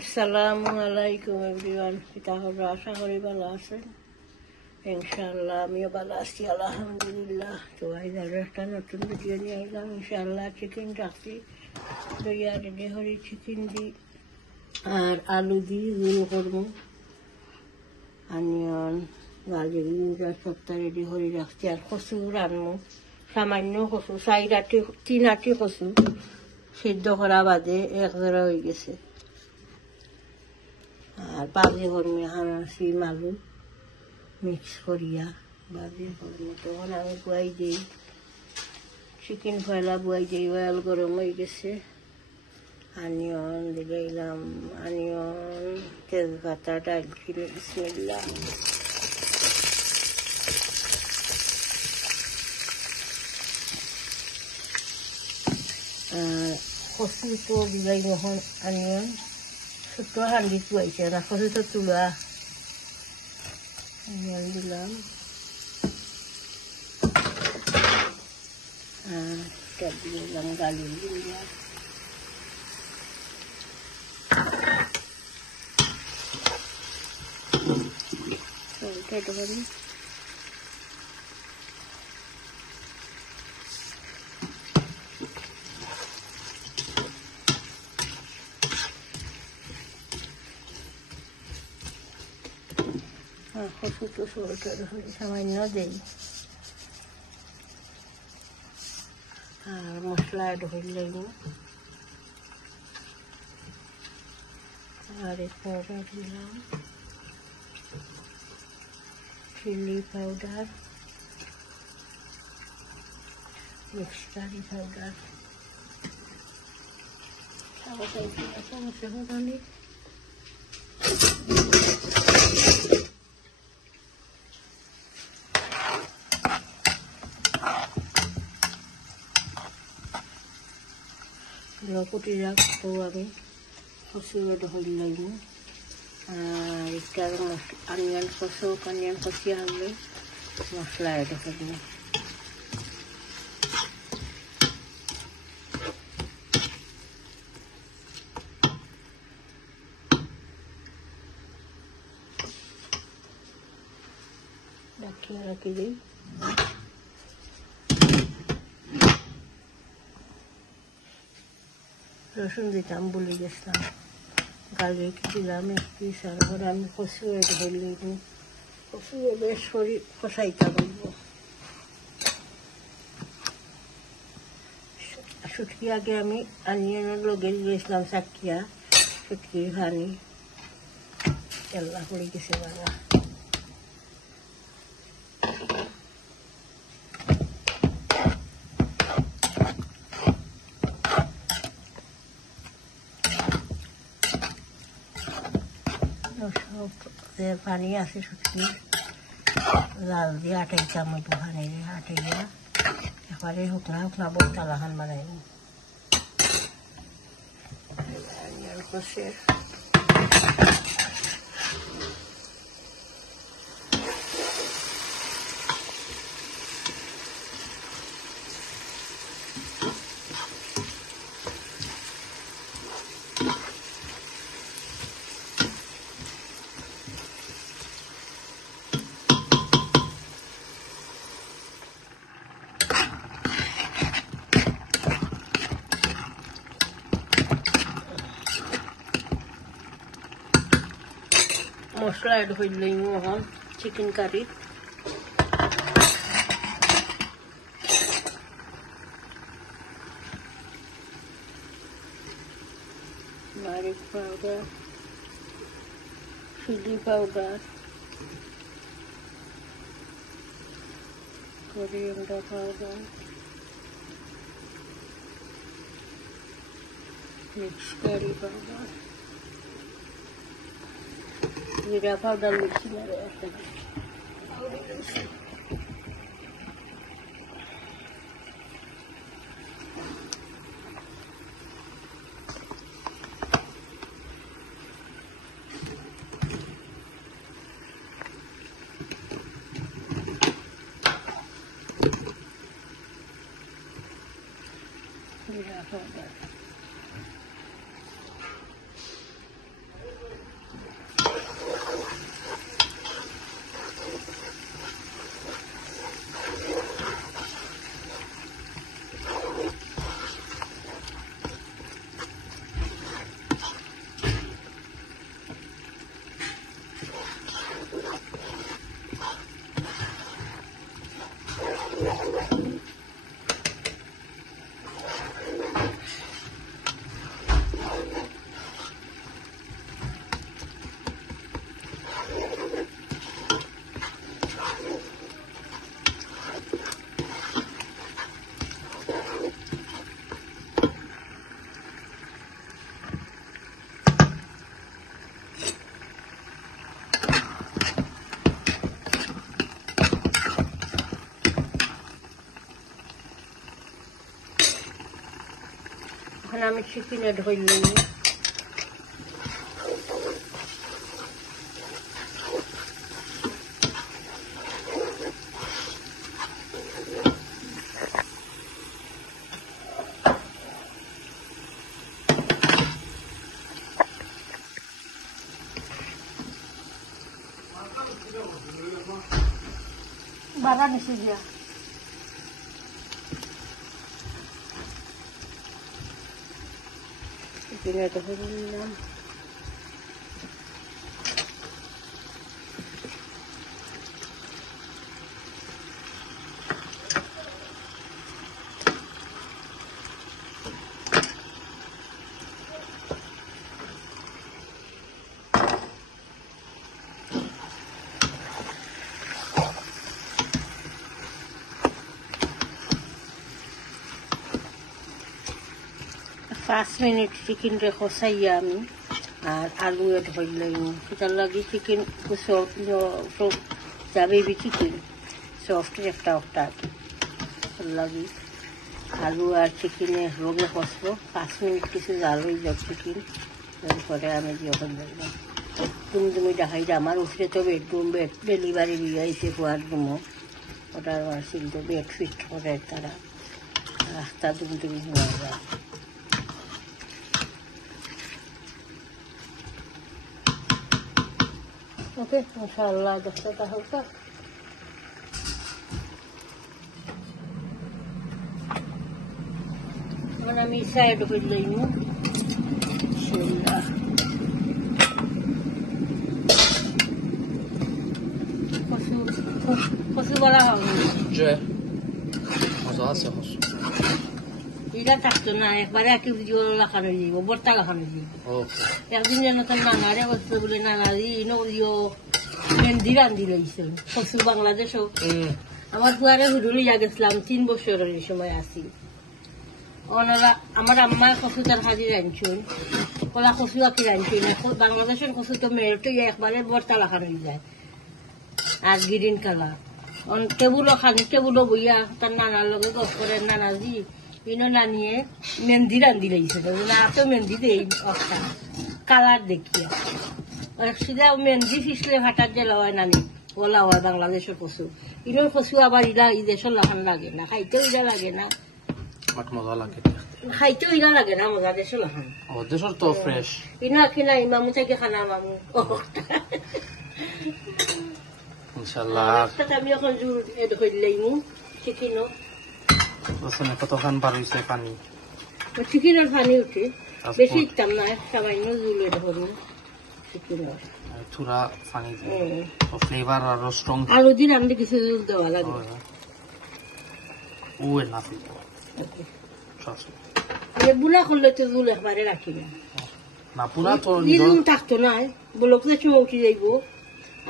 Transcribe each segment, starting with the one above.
আসসালামু আলাইকুম এভরিওয়ান। তাহলে আশা করি ভালো আছেন। ইনশাআল্লাহ আমিও ভালো আছি, আলহামদুলিল্লাহ। তো আজ আরও একটা নতুন ভিডিও নিয়ে আসলাম। ইনশাআল্লাহ চিকেন রাখছি, দইয়া রেডি করি চিকেন দিই আর আলু দিই রোল করবো, অনিয়ন গাজর সবটা রেডি করে রাখছি। আর কচু রান্নু, সামান্য কচু, 3 আটি কচু সিদ্ধ করা বাদে এক জোড়া হয়ে গেছে। আর বাজি করমি হানাসি আলু মিক্স করিয়া বাজি করমি। তখন আমি বুয়াই দিই চিকেন ফয়লা, বুয়াই দিই অয়েল গরম হয়ে গেছে। অনিয়ন দিলাম, অনিয়ন, তেজপাতা, ডালচিনি, বিসমিল্লাহ। কচু তো দিলাই যখন অনিয়ন ছোট্ট হান্ডি চুয়াইছে না, কচু তো তুলা অনিয়ন দিলাম। দিলাম গালি দিলাম, একটুখানি কচু তো সামান্য দেই। আর মশলা অ্যাড হইলে আর পাউডার দিলাম, chilli powder, mix curry powder, কুটি রাখবো আমি। কচু ধরে লাগবো আর একটা অনিয়ন কষিয়ে আনলে মশলা অ্যাড করবো। রাখি দিই। রসুন দিতাম বলে গেছিলাম, গার্লিক দিলাম এক পিস। আর আমি কচু ধরলে কচু বেশ শরীর কষাইতে বলবো। শুটকি আগে আমি অনিয়নের লগে দিয়েছিলাম চাকিয়া, শুটকির পানি তেল্লা পড়ে গেছে বাবা। সব পানি আছে শুটকি লাল দিয়ে আটাইতাম, ওই দোকানে আটাইয়া এবারে শুকনা বস্তা লাহান বানাই কষের। মশলা অ্যাড হইলে এখন chicken curry, garlic powder, chilli powder, coriander powder, mix curry powder, জিরা পাউডার মিক্সি লাগে একটা। জিরা পাউডার আমি চিকেনে ধরলে বাড়া নিচে দিয়া চিকেনে ধরে নিলাম। পাঁচ মিনিট চিকেন রে কষাইয়া আমি আর আলু ধরলাম সেটার লাগে চিকেন সব যাবে চিকেন সফটের একটা আর কি লাগে আলু আর চিকেনে রোগে কষবো 5 মিনিট কিছু জাল হয়ে যাব চিকেন তারপরে আমি যখন দেখলাম তুমি দেখাই যে আমার উঠে তো বেডরুম ডেলিভারি দিয়ে আইসে হওয়ার রুমও ওটা আসছিল তো বেড ফিট করে তারা রাস্তা তুমি শোনা যায়। ওকে ইনশাআল্লাহ দেখতে তাহলে এখন আমি সাইড করে লইব কচু বলা হবে এটা থাকতো না একবারে একই ভিডিও লাগানো দিব বর্তা লাগানো দিব একদিন যেন তোর নানারে করতে বলে নানা দিও মেহেন্দি রান্ধি লইছে কচু বাংলাদেশও আমার ফুয়ারে হুডুলিয়া গেছিলাম 3 বছরের সময় আসি ওনারা আমার আম্মার কচু তার হাজি রাঁধছুন কলা কচু আঁকি রাঁধছুন বাংলাদেশের কচু তো মেয়েরটো একবারে বর্তা লাগানো যায় আর গ্রিন কালার টেবুলও বইয়া তার নানার লগে গপ করে নানাজি ইনো নানিয়ে মেহেন্দি রান্ধি লাইছে না তো মেহেন্দি দেই একটা কালার দেখিয়া সিধা মেহেন্দি ফিসলে ভাটার যে লয় নানি ওলা হয় বাংলাদেশের কচু ইনোর কচু আবার ইলা এই দেশের লাখান লাগে না খাইতেও ইলা লাগে না মজা লাগে খাইতেও ইলা লাগে না মজা দেশের লাখান দেশের তো ফ্রেশ ইনা কিনা ইমামু থেকে খানা মামু ইনশাআল্লাহ আমি এখন জুল ধরলাইমু চিকেনও কতখান বার হয়েছে পানি চিকেনের পানি উঠে বেশি ইতাম না সামান্য জুলে ধরুন চিকেনের থোড়া পানি ফ্লেভার আর স্ট্রং আলু দিন আমাদের কিছু জুল দেওয়া লাগে ও এনাফ বুনা করলে তো জুল একবারে রাখি না পুরা তো জুল থাকতো না ব্লক যে চুমা উঠে যাইব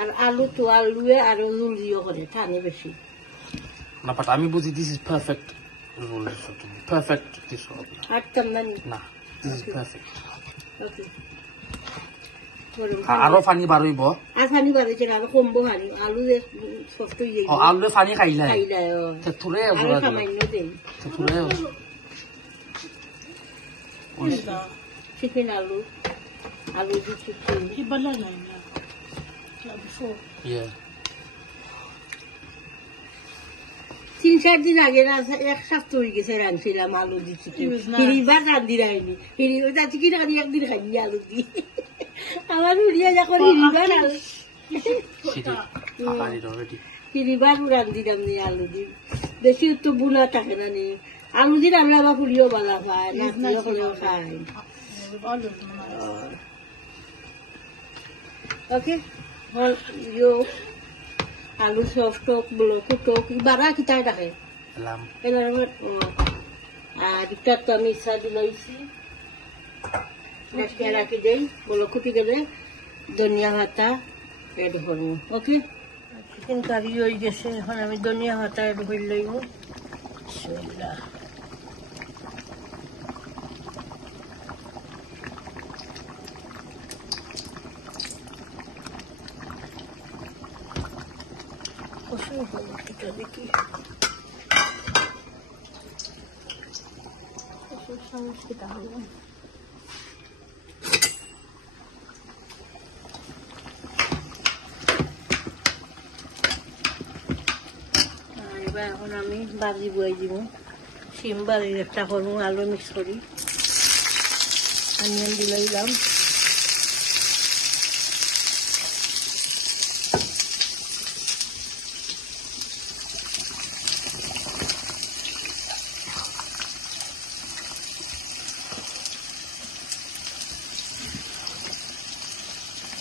আর আলু তো আলুয়ে আর জুল দিও করে টানে বেশি না বাট আমি বুঝি this is perfect rule perfect this আটতাম না না দিস ইজ পারফেক্ট ওকে আরো পানি বার হইব আর পানি বার হইছে আরো কমবো পানি আলু সফট হয়ে যাইব আলু পানি খাইলা তো তুরে আর সামান্য দেই তুরে চিকেন আলু দি চিকেন কি বলা না yeah 3-4 দিন আগে না এক সপ্তাহ হয়ে গেছে রাঁধছিলাম আলু দি চিকেন ফিরিবার রাঁধি রাইনি ওটা চিকেন আনি একদিন খাই আলু দি আমার উড়িয়া যখন ফিরিবার আলু ফিরিবার রাঁধিলাম নি আলু দি বেশি তো বুনা থাকে না নি আলু দি রান্না বা পুড়িও বালা খায় না খায় ওকে আলু সফট টক ব্লক টক বারা কিতাই রাখে আর এটা তো আমি ইচ্ছা দিলাইছি রাখি দেই ব্লক কুটি গেলে ধনিয়া পাতা এড করবো ওকে চিকেন কারি হয়ে গেছে এখন আমি ধনিয়া পাতা এড করে লইব দেখি এবার এখন আমি বাজি বয়ে দিব সিম বাজির একটা করবো আলু মিক্স করি অনিয়ন দিলে দিলাম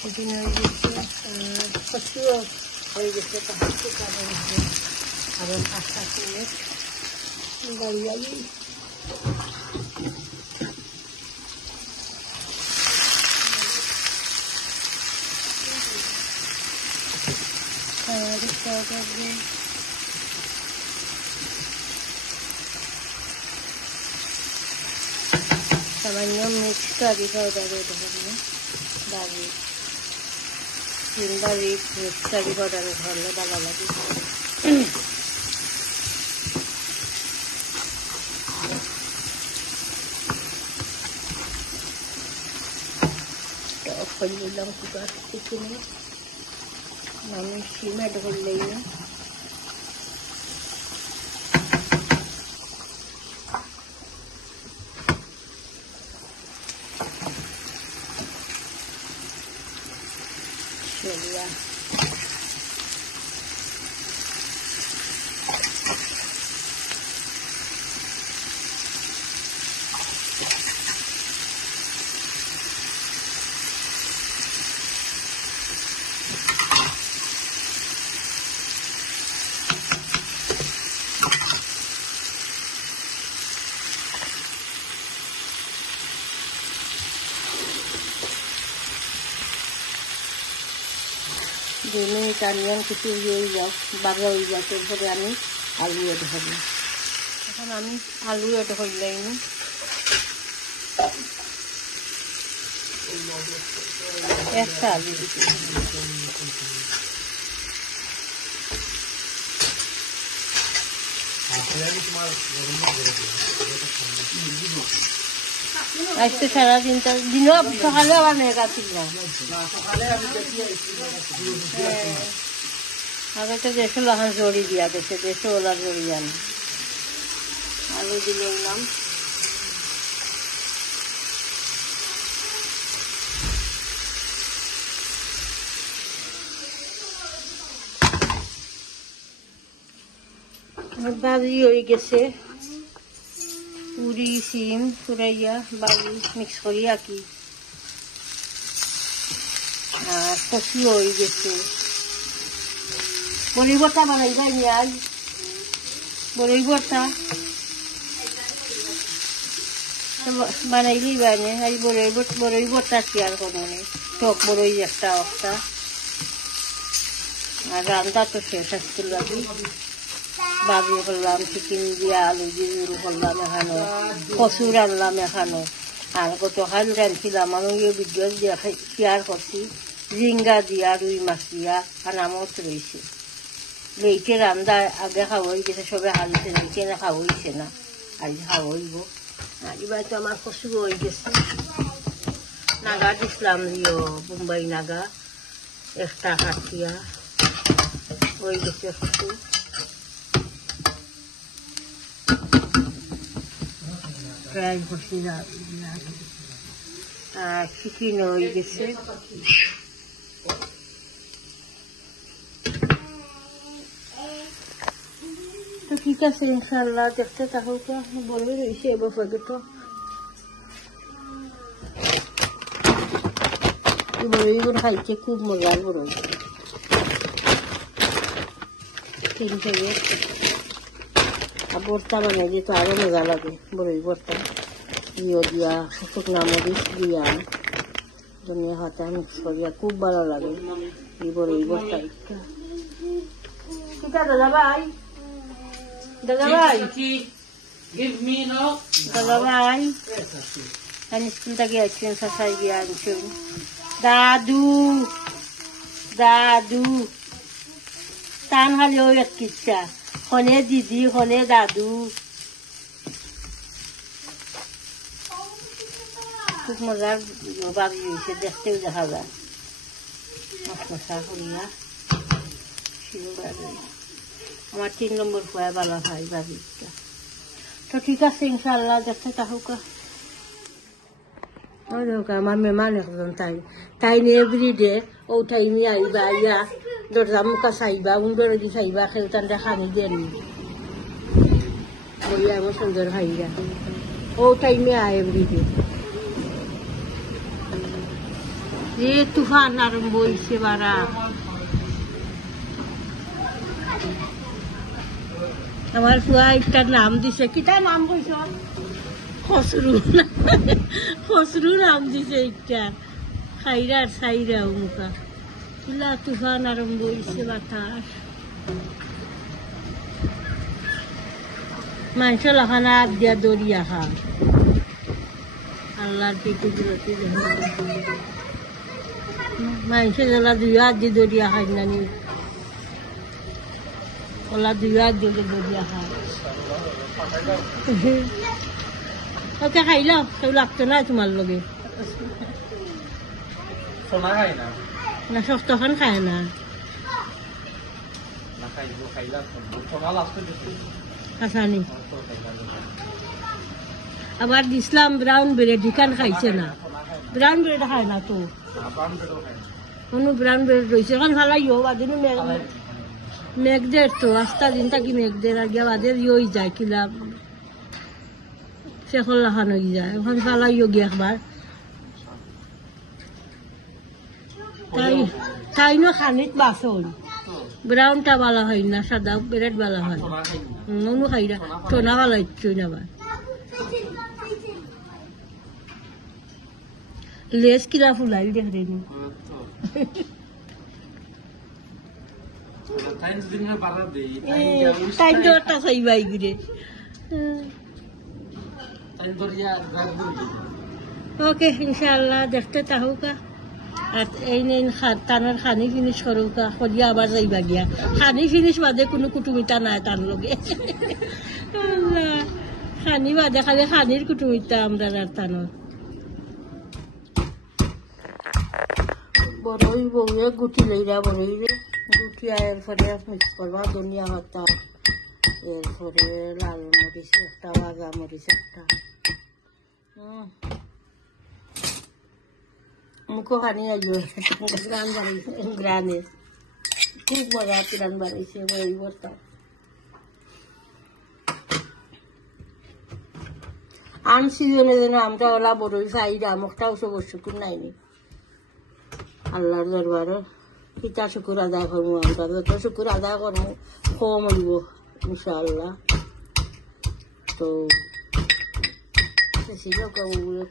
পুদিনা হয়ে গেছে কচুও হয়ে গেছে পাঁচটা কাটা গেছে আবার 5-7 মিনিট দাঁড়িয়ে সামান্য মিক্স কারি পাউডার এটা হবে বাড়ি তিনবার মিক্স কারি পাউডার ধরলে ভালো লাগে করে দিলাম কুকার চিকেনে আমি সিমে ঢললেই না চলিয়া মিনিট অনিয়ন কিছু হয়ে যাক বাড়া হয়ে যাক এরপরে আমি আলু এড হব এখন আমি আলু এড হইলাই একটা আলু আজকে সারাদিন দিনও সকালে আবার মেঘা ছিল না আগে তো দেশে লহান জড়ি দিয়া গেছে দেশে ওলার জড়ি জানি আলু দিলে নাম বাজি হয়ে গেছে পুরি সিম ফুরাইয়া বাজি মিক্স করি আঁকি আর কচু হয়ে গেছে বড়ি ভর্তা বানাই যায়নি আজ বড়ি ভর্তা বানাইলেই বানে আজ বড়ই ভর্তা শেয়ার করবো টক বড়ই একটা অক্টা আর রান্না তো শেষ আসছিল বাকি বাজি করলাম চিকেন দিয়ে আলু দিয়ে জুড়ো করলাম এখানো কচু রান্নাম এখানো আর গতকাল রাঁধছিলাম আমি ভিডিও দিয়ে শেয়ার করছি ঝিঙ্গা দিয়া রুই মাছ দিয়া আনামত রয়েছে লেইটে রান্দা আগে খাওয়াই গেছে সবে হারিয়েছে লেইটে না খাওয়াইছে না আজ খাওয়াইব আর এবার তো আমার কচু হয়ে গেছে নাগা দিছিলাম দিও বোম্বাই নাগা একটা কাটিয়া হয়ে গেছে কচু প্রায় বসে আর চিকেন হয়ে গেছে তো ঠিক আছে ইনশাল্লাহ দেখতে থাকো বড়ই রয়েছে এবছর তো বড়ইগুলো খাইতে খুব মজার বড়ই 3 থেকে আর ভর্তা বানাইলে তো আরো মজা লাগে বড়ই ভর্তা ইয়ে দিয়া শুকনা মরিচ দিয়া ধনিয়া পাতা মিক্স করিয়া খুব ভালো লাগে এই বড়ই ভর্তা দাদা ভাই আমি স্কুল থেকে আসছেন শাসাই গিয়ে আনছেন দাদু দাদু টান হলেও এক কিচ্ছা হলে দিদি হলে দাদু খুব মজার বাদ দিয়েছে, দেখতেও দেখা যায় মশমশা করিয়া আমার 3 নম্বর খোয়া বালা হয় বাবিটা। তো ঠিক আছে ইনশাআল্লাহ দেখতে থাকুক। ওই হোক আমার মেহমান একজন তাই নিয়ে এভরিডে ও টাইমে আইবা আইয়া দরজা মুখা চাইবা উন্দরে দি চাইবা খেয়ে তান্ডা খানি দেন বইয়া আমার সুন্দর খাইয়া ও টাইমে আয় এভরিডে। যে তুফান আরম্ভ হয়েছে বারা, আমার ফুয়া একটার নাম দিছে, কিটা নাম কইছ? খসরু নাম দিছে একটা, খাইরার সাইরা মুখা কিলা তুফান আরম্ভ হয়েছে বাতাস। মানুষ লাখানা আগ দিয়া দরিয়া খা আল্লাহর পেটুগুলোতে মানুষের জ্বালা 2 হাত দিয়ে দরিয়া খাই নানি, ওলা 2 হাত দিয়ে দরিয়া খায়। ওকে খাইলাম কেউ লাগতো না তোমার লগে না, শক্তখান খায় না। হাসানি আবার দিসলাম ব্রাউন ব্রেড, ইখান খাইছে না, ব্রাউন ব্রেড খায় না তো, কোনো ব্রাউন ব্রেড রয়েছে এখন ভালাইও বাদিনু মেঘদের তো আস্তা দিন থাকি মেঘদের আগে বাদের ইয়ে যায় কিলা শেখল লাখান হয়ে যায়, এখন ভালাইও গিয়ে একবার তাই নো খানিত বাসন ব্রাউনটা বালা হয় না, সাদা ব্রেড বালা হয় নু খাই না, টোনা বালা ইচ্ছু না আবার লেস কিলা ফুলাই দেখ রেনি তাই তো একটা চাইবাই ঘুরে। ওকে ইনশাআল্লাহ দেখতে থাকুকা, আর এই নেই টানোর খানি ফিনিশ করুকা, করিয়া আবার যাইবা গিয়া খানি ফিনিশ বাদে কোনো কুটুমিতা নাই তার লগে, খানি বাদে খালি খানির কুটুমিতা আমরা আর টানোর। বড়ই বউয়ে গুটি লইরা বড়ই রে গুটি এরপরে মিক্স করবা ধনিয়া পাতা, এরপরে লাল মরিচ একটা, ভাজা মরিচ একটা, মুখো খানি আইও গ্রান বাড়াইছে, গ্রানের খুব মজা গ্রান বাড়াইছে বড়ই ভর্তা। আম সিজনে যেন আমরা ওলা বড়ই চাইরা মুখটাও সব শুকুর নাইনি, আল্লাহর দরবারে পিতা শুকুর আদায় করবো, আমরা যত শুকুর আদায় করবো কম হইব ইনশাআল্লাহ। তো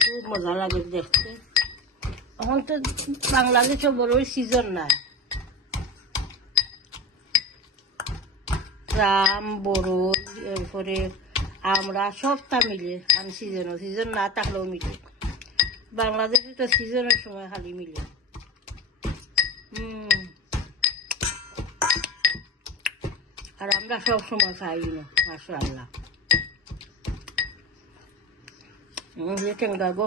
খুব মজা লাগে দেখতে। এখন তো বাংলাদেশে বড়ই সিজন নাই, আম বড়ই এরপরে আমরা সবটা মিলে আম সিজন না থাকলেও মিলে, বাংলাদেশে তো সিজনের সময় খালি মিলে। আর আমরা সব সময় খাই না মাশাআল্লাহ। টেঙ্গা গো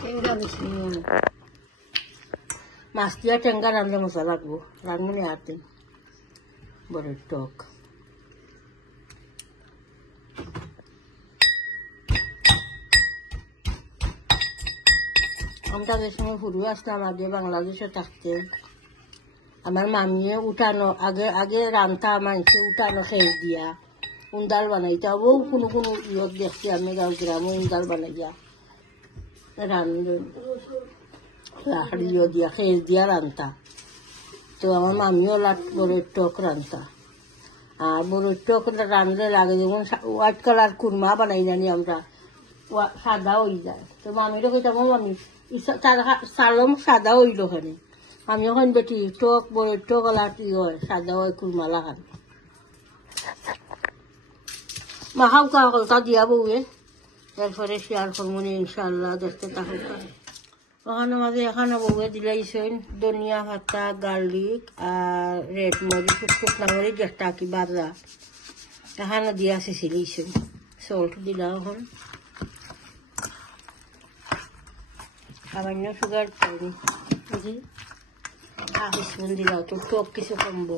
টেঙ্গা বেশি মাছ দিয়া টেঙ্গা রাঁধলে মজা লাগবো, রাঁধুনি হাতে বড় টক। আমরা যে সময় ফুরু আসলাম আগে বাংলাদেশে থাকতে, আমার মামিয়ে উঠানো আগে রান্তা মানছে উঠানো খেয়ে দিয়া উন্দাল বানাইতা, ও কোনো কোনো ইয়ত দেখছি আমি গাঁও গ্রামে উন্দাল বানাইয়া রান্না দিয়া খেয়ে দিয়া রান্তা। তো আমার মামিও বড় টক রান্তা, আর বড় টক রাঁধলে লাগে যেমন হোয়াইট কালার কুরমা বানাই জানি আমরা, সাদা হয়ে যায়। তো মামিরও কইতাম মামি সালম সাদা হইল ওখানে, আমি ওখান বেটি টক বড় টক আলাটি হয় সাদা হয় কুরমা লাগান মাখাও কাকলটা দিয়া বউয়ে, এরপরে শেয়ার করবো ইনশাআল্লাহ দেখতে থাকুক। ওখানে মাঝে এখানে বউয়ে দিলাইছেন ধনিয়া পাতা, গার্লিক আর রেড মরিচ, শুকনা মরিচ যেটা কি বাজা এখানে দিয়া শেষিলাইছেন, সল্ট দিলা এখন সামান্য সুগার পাইনি বুঝি হাফ স্পুন দিলাও তো টক কিছু কমবো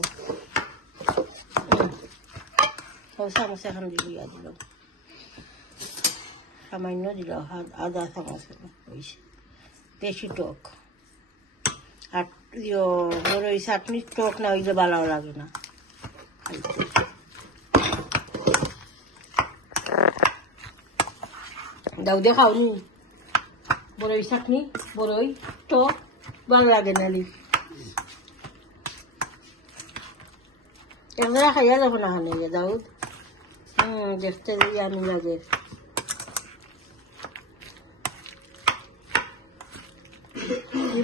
চামচ এখন দিয়া দিলাম সামান্য দিলাম আধা চামচ হয়েছে বেশি টক আর বড়ই চাটনি টক না হইলে ভালো লাগে না দাও দিয়ে খাওনি বড়ই চাটনি বড়ই টক ভালো লাগে না একজোড়া খাইয়া যাব না খানে দাউদ দেখতে আমি লাগে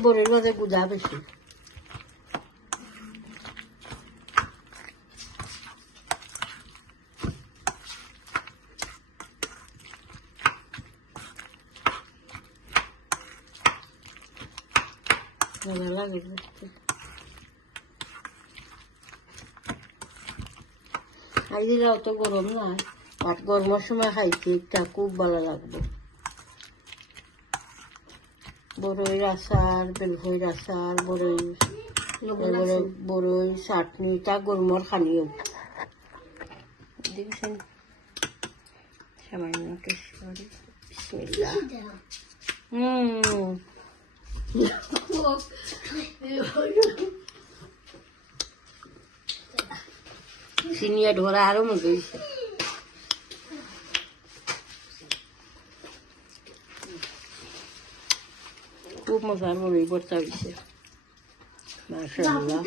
বড়ির মাঝে গুজা বেশি ভালো লাগে খাই দিলে অত গরম নয় আর গরমের সময় খাইছি এটা খুব ভালো লাগবে বড়ইর আচার বেলফইর আচার বড়ই চাটনি তা গরমের খানিও দেখছেন সামান্য টেস্ট করে বিসমিল্লাহ সিনিয়া ঢোরা আরো মজা হয়েছে খুব মজার বড়ই ভর্তা হয়েছে মাশাআল্লাহ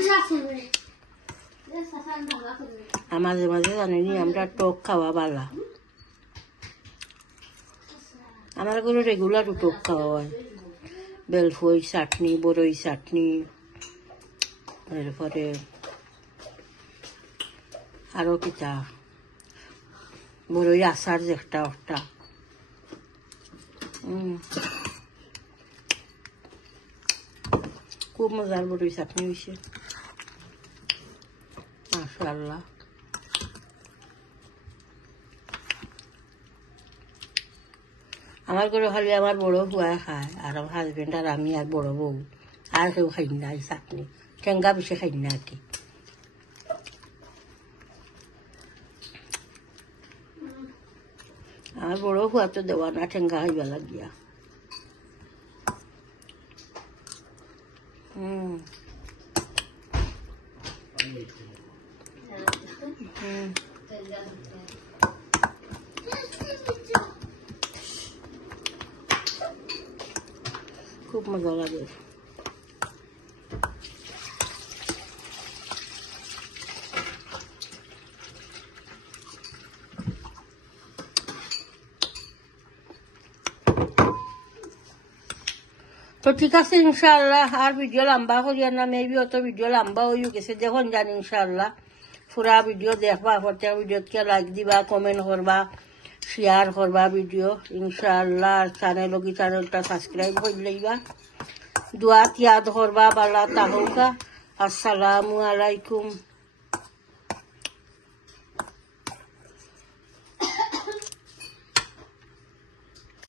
মাঝে মাঝে জানেনি আমরা টক খাওয়া বালা আমার ঘরে রেগুলার টক খাওয়া হয় বেলফই চাটনি বড়ই চাটনি এরপরে আরো কিতা বড়ই আচার যেটা ওটা খুব মজার বড়ই চাটনি হয়েছে মাশাআল্লাহ আমার ঘরে খালি আমার বড় হুয়া খায় আর আমার হাজবেন্ড আর আমি আর বড় বউ আর কেউ খাই না এই চাটনি ঠেঙ্গা বেশি খাই না আর কি আমার বড় হুয়া তো দেওয়া না ঠেঙ্গা খাইবা লাগিয়া খুব মজা লাগে তো ঠিক আছে ইনশাআল্লাহ আর ভিডিও লম্বা করিয়া না মেবি অত ভিডিও লম্বা হয়ে গেছে দেখুন জানি ইনশাআল্লাহ পুরা ভিডিও দেখবা প্রত্যেক ভিডিওকে লাইক দিবা কমেন্ট করবা শেয়ার করবা ভিডিও ইনশাআল্লাহ চ্যানেলটা সাবস্ক্রাইব করে লইবা দুয়াত ইয়াদ করবা বালা তাহুকা আসসালামু আলাইকুম